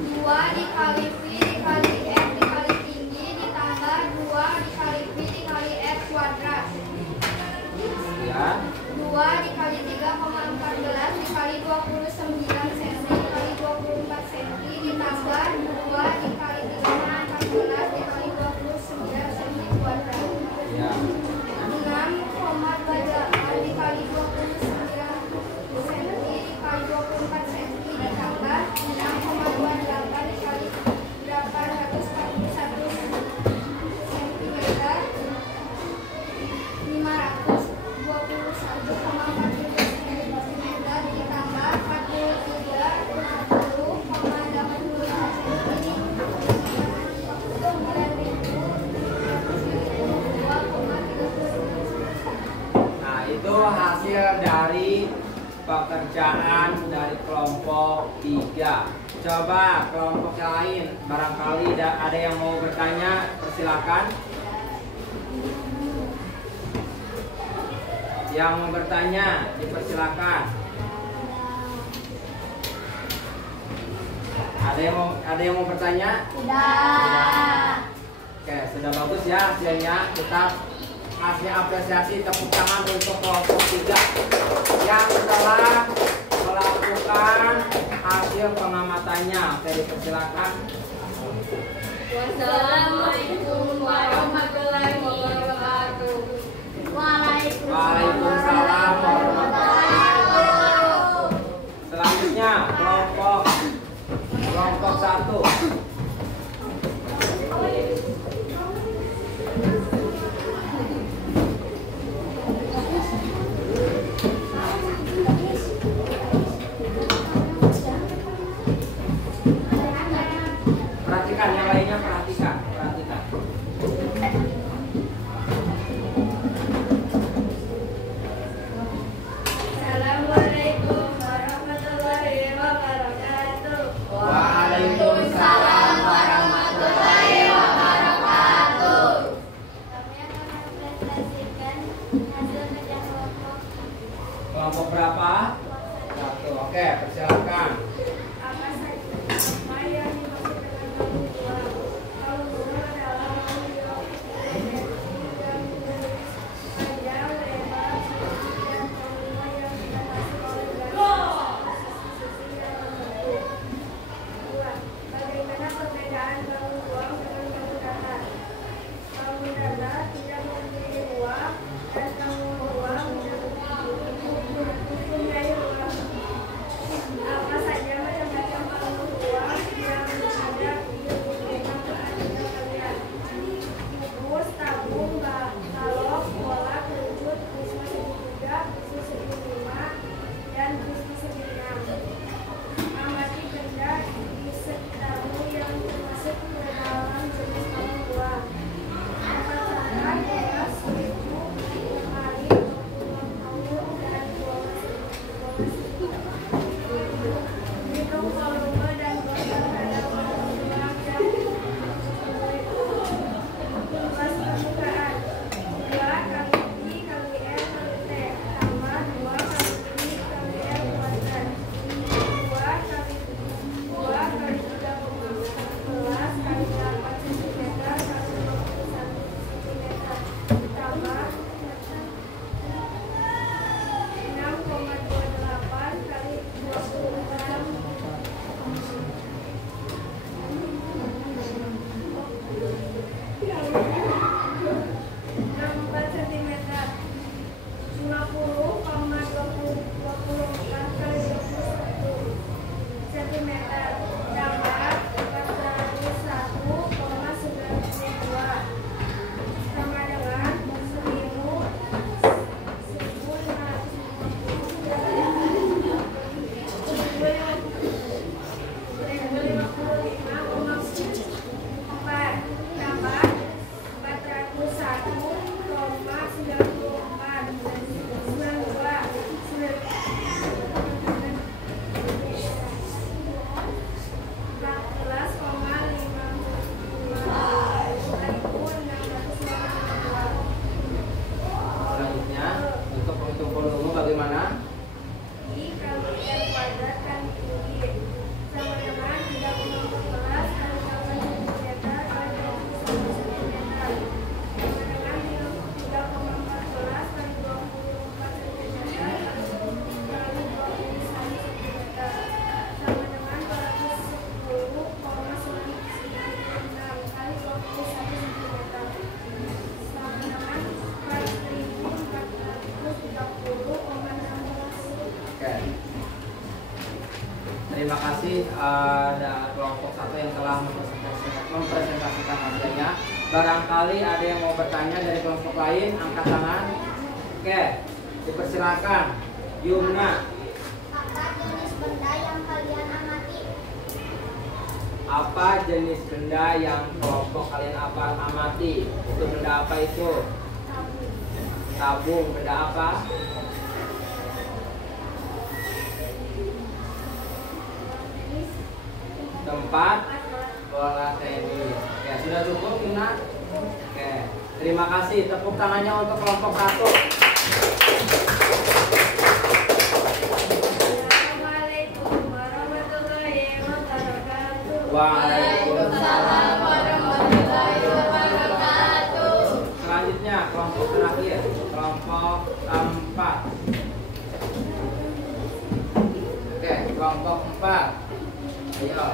2 dikali V dikali F dikali tinggi ditambah 2 dikali V dikali F kuadrat. Ya. 2 dikali 3,14 dikali 29 cm dikali 24 cm ditambah 2 dikali 3,14 dikali 29 cm kuadrat. Ya. 6,28 dikali 29 cm dikali 24 cm ditambah 6,28 dikali 841 cm 521,40 ditambah 43,80 Nah, itu hasil dari pekerjaan dari kelompok 3. Coba kelompok yang lain, barangkali ada yang mau bertanya, persilakan. Yang mau bertanya, dipersilakan. Ada yang mau bertanya? Tidak. Oke, sudah bagus ya hasilnya. Kita kasih apresiasi, tepuk tangan untuk kelompok 3 yang telah melakukan hasil pengamatannya. Oke, dipersilakan. Wassalamualaikum warahmatullahi wabarakatuh. Waalaikumsalam warahmatullahi wabarakatuh. Selanjutnya kelompok 1. Perhatikan yang lainnya, perhatikan. Assalamualaikum warahmatullahi wabarakatuh. Waalaikumsalam warahmatullahi wabarakatuh. Kami akan mempresentasikan hasil kerja kelompok. Kelompok berapa? 1. Oke, persilakan. Apa saja yang dimaksud dengan bangun ruang? Bangun ruang adalah bangun ruang yang panjang, lebar, sempit, dan volume yang dibatasi oleh garis sisi yang membentuk. 2. Bagaimana perbedaan bangun ruang dengan bangun datar? Bangun datar tidak memiliki ruang dan bangun ruang mempunyai ruang. Apa saja macam-macam bangun ruang mana? I kali R kuadrat kali UI sama dengan 3,14 kali 8 cm kali 21 cm sama dengan 3,14 kali 24 cm kali 21 cm sama dengan 210,96 kali 21 cm sama dengan 4.430,16. Oke. Terima kasih ada kelompok 1 yang telah mempresentasikan hasilnya. Barangkali ada yang mau bertanya dari kelompok lain, angkat tangan. Oke, dipersilakan. Yumna. Apa jenis benda yang kalian amati? Apa jenis benda yang kelompok kalian amati? Itu benda apa itu? Tabung. Tabung. Benda apa? Tempat bola tenis. Ya, sudah cukup, Yuna? Oke, terima kasih. Tepuk tangannya untuk kelompok 1. Assalamualaikum warahmatullahi wabarakatuh. Waalaikumsalam warahmatullahi wabarakatuh. Selanjutnya kelompok terakhir, kelompok 4. Oke, kelompok 4. Ayo.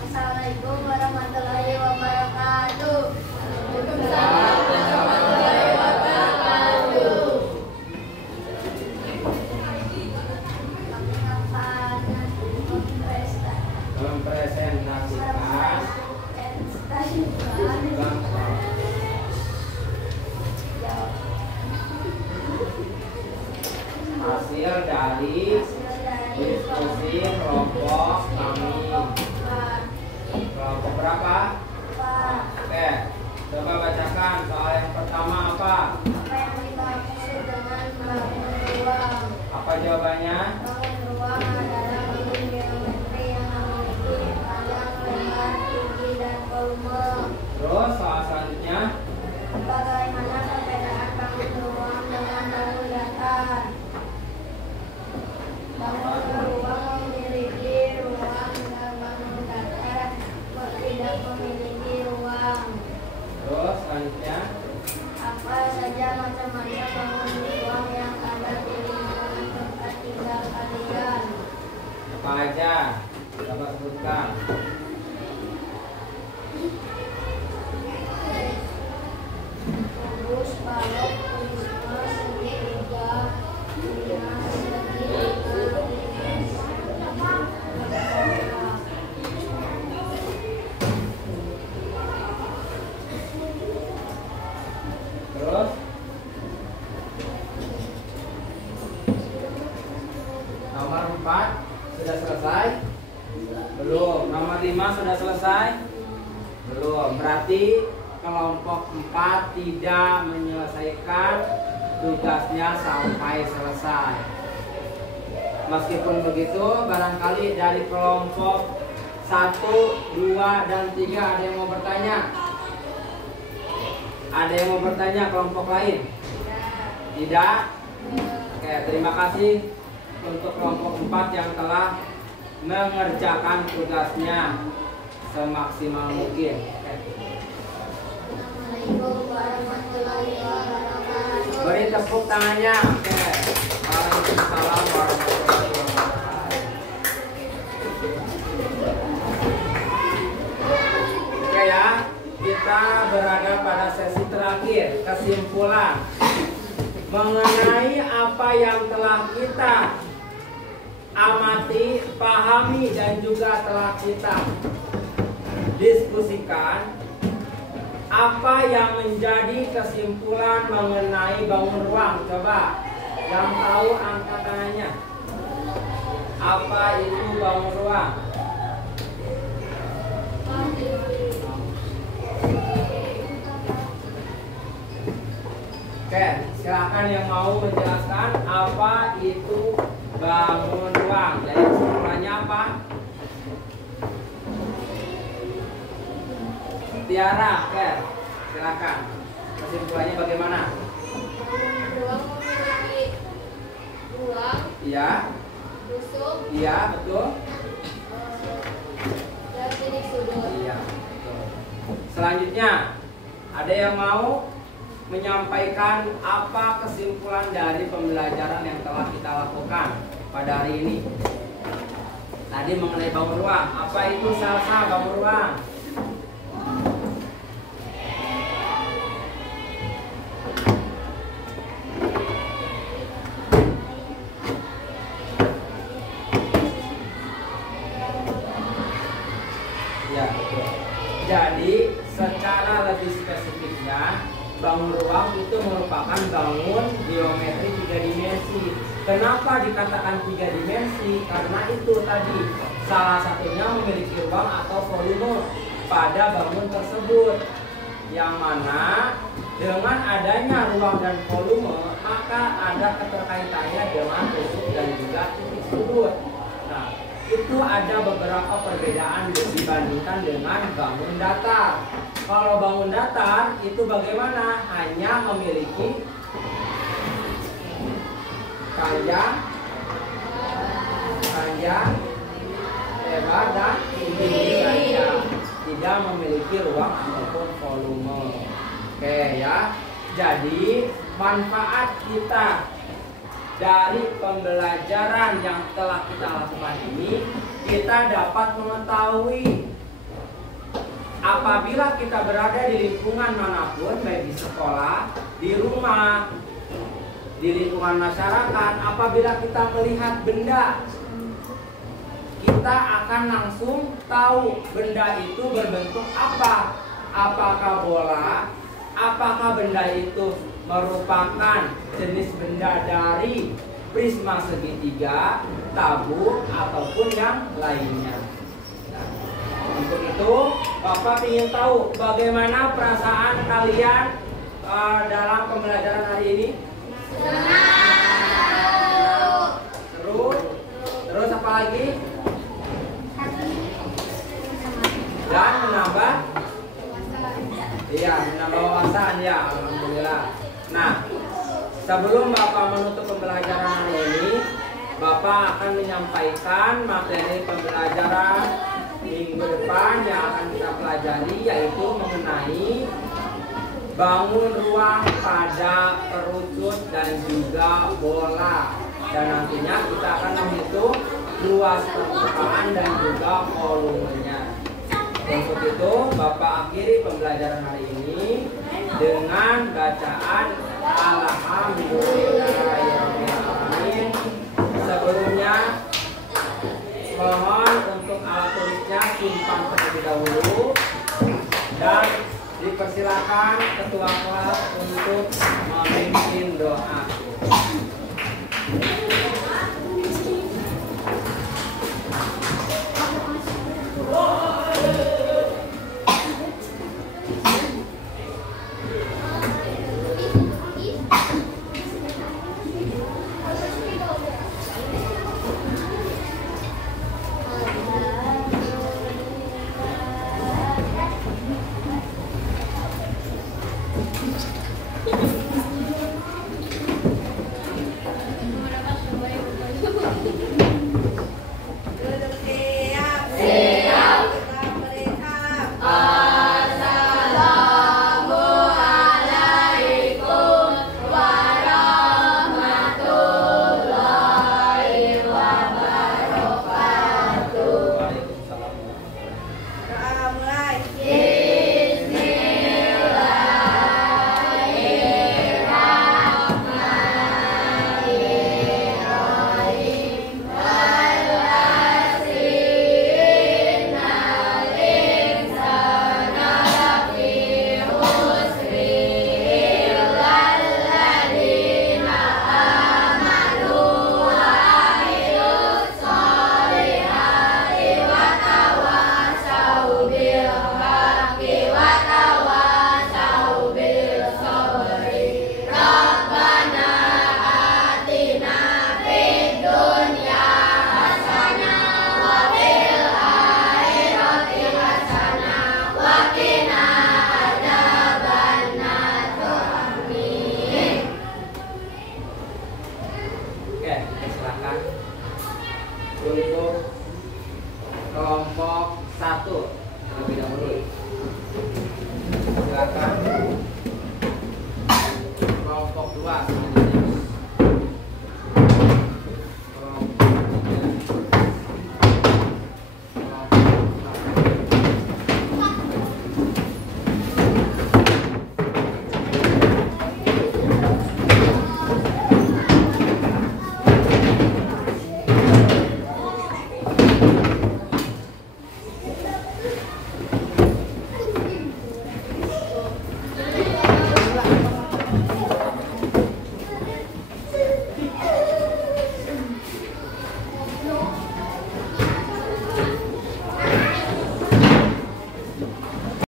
Assalamualaikum warahmatullahi wabarakatuh. Mempresentasikan hasil dari diskusi kelompok kami. Kelompok berapa? Oke, coba bacakan soal yang pertama apa? Apa yang dimaksud dengan bangun ruang? Apa jawabannya? Bangun ruang adalah bangun geometri yang memiliki panjang, lebar, tinggi, dan volume. Terus soal selanjutnya, Bagaimana perbedaan bangun ruang dengan bangun datar? Bangun ruang memiliki ruang dan bangun datar tidak memiliki ruang. terus selanjutnya, Apa saja macam-macam bangun ruang yang ada di lingkungan tempat tinggal kalian? apa aja? Coba sebutkan. Kubus, balok, prisma, segitiga, lima, segitiga, Terus nomor 4 sudah selesai? Belum. Nomor 5 sudah selesai? Belum. Berarti kelompok 4 tidak menyelesaikan tugasnya sampai selesai. Meskipun begitu, barangkali dari kelompok 1, 2, dan 3 ada yang mau bertanya? Ada yang mau bertanya kelompok lain? Tidak? Oke, terima kasih untuk kelompok 4 yang telah mengerjakan tugasnya semaksimal mungkin. Assalamualaikum warahmatullahi wabarakatuh. Beri tepuk tangannya. Oke. Waalaikumsalam warahmatullahi wabarakatuh. Oke ya, kita berada pada sesi terakhir, kesimpulan mengenai apa yang telah kita amati, pahami, dan juga telah kita diskusikan. Apa yang menjadi kesimpulan mengenai bangun ruang? Coba Yang tahu angkat tangannya. Apa itu bangun ruang? Oke, silakan yang mau menjelaskan apa itu bangun ruang. Jadi kesimpulannya apa? Tiara, oke, silakan. Kesimpulannya bagaimana? Ruang memiliki ruang, Iya, rusuk, iya, betul. dan titik sudut. Iya, betul. Selanjutnya, ada yang mau menyampaikan apa kesimpulan dari pembelajaran yang telah kita lakukan pada hari ini? Tadi mengenai bangun ruang. Apa itu salsa bangun ruang? Ya, betul. Jadi secara lebih spesifiknya, bangun ruang itu merupakan bangun geometri 3 dimensi. Kenapa dikatakan 3 dimensi? Karena itu tadi salah satunya memiliki ruang atau volume pada bangun tersebut, yang mana dengan adanya ruang dan volume maka ada keterkaitannya dengan rusuk dan juga titik sudut. Nah, itu ada beberapa perbedaan dibandingkan dengan bangun datar. Kalau bangun datar itu bagaimana? Hanya memiliki panjang, lebar dan tinggi saja, tidak memiliki ruang ataupun volume. Oke ya. Jadi manfaat kita dari pembelajaran yang telah kita lakukan ini, kita dapat mengetahui apabila kita berada di lingkungan manapun, baik di sekolah, di rumah, di lingkungan masyarakat, apabila kita melihat benda, kita akan langsung tahu benda itu berbentuk apa. Apakah bola, apakah benda itu merupakan jenis benda dari prisma segitiga, tabur, ataupun yang lainnya. Nah, untuk itu, Bapak ingin tahu bagaimana perasaan kalian dalam pembelajaran hari ini? Seru. Terus apa lagi? Dan menambah? Iya, menambah wawasan ya, alhamdulillah. Nah, sebelum Bapak menutup pembelajaran hari ini, Bapak akan menyampaikan materi pembelajaran minggu depan yang akan kita pelajari, yaitu mengenai bangun ruang pada kerucut dan juga bola. Dan nantinya kita akan menghitung luas permukaan dan juga volumenya. Untuk itu, Bapak akhiri pembelajaran hari ini dengan bacaan Alhamdulillahirrahmanirrahim. Sebelumnya, mohon untuk alat tulisnya simpan terlebih dahulu dan dipersilakan ketua kelas untuk memimpin doa. silakan untuk kelompok 1 terlebih dahulu. Silakan.